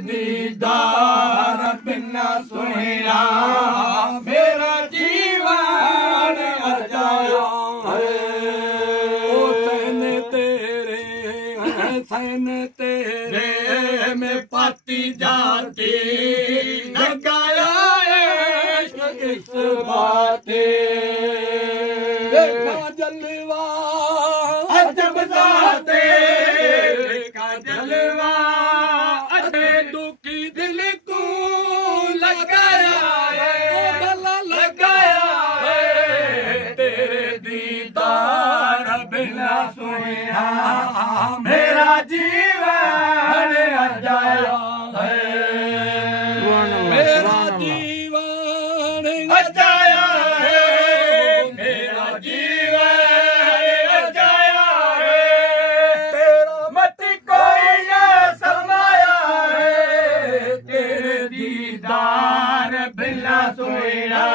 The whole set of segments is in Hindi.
दीदार बिना सुहेरा मेरा जीवन अजाया है। हुसैन तेरे में पाती जाती लगाया इस बातें देखा जलवा अजब जाते का जलवा अरे दुखी दिल को लगाया है भला लगाया है तेरे दीदार बिना सुना मेरा जीवन अजाया है। मेरा जीवन अजाया है मेरा जीवन अजाया है तेरा मत कोई न समाया है तेरे दीदार बिना सोया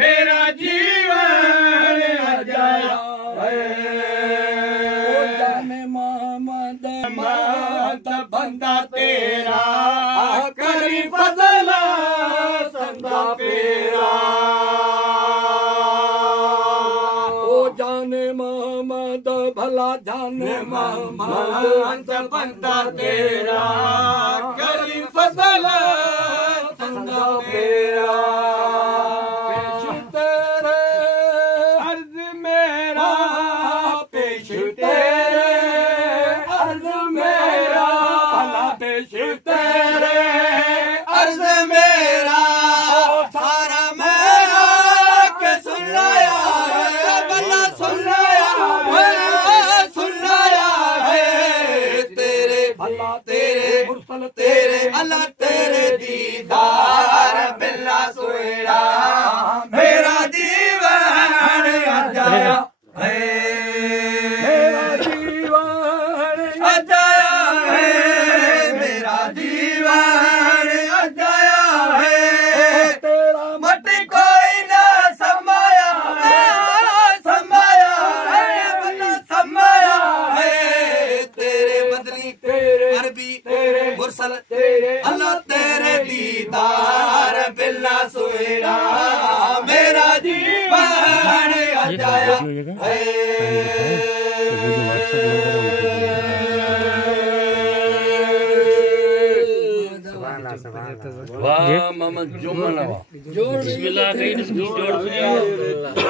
मेरा जीवन अजाया है। मोहम्मद बंदा तेरा करी फजला संदा पेरा ओ जाने मोहम्मद भला जाने मोहम्मद बंदा तेरा करी फजला संदा पेरा पेश तेरे अर्ज मेरा पेश तेरे अर्ज मेरा भला पेश तेरे अर्ज मेरा सारा मेरा के सुनाया है भला सुनाया है तेरे भला तेरे मुरसल तेरे अल्लाह तेरे दीदार बिल्ला सुना मेरा जीवन अजाया है। मेरा जीवन अजाया है मेरा जीवन अजाया है तेरा मत कोई न समाया है समाया है तेरे बदली तेरे अरबी तेरे मुरसल तेरे अल्लाह तेरे दीदार बिल्ला सुना मेरा जीवन अजाया है। वाह मोहम्मद जोड़ बिस्मिल्लाह कहीं जोड़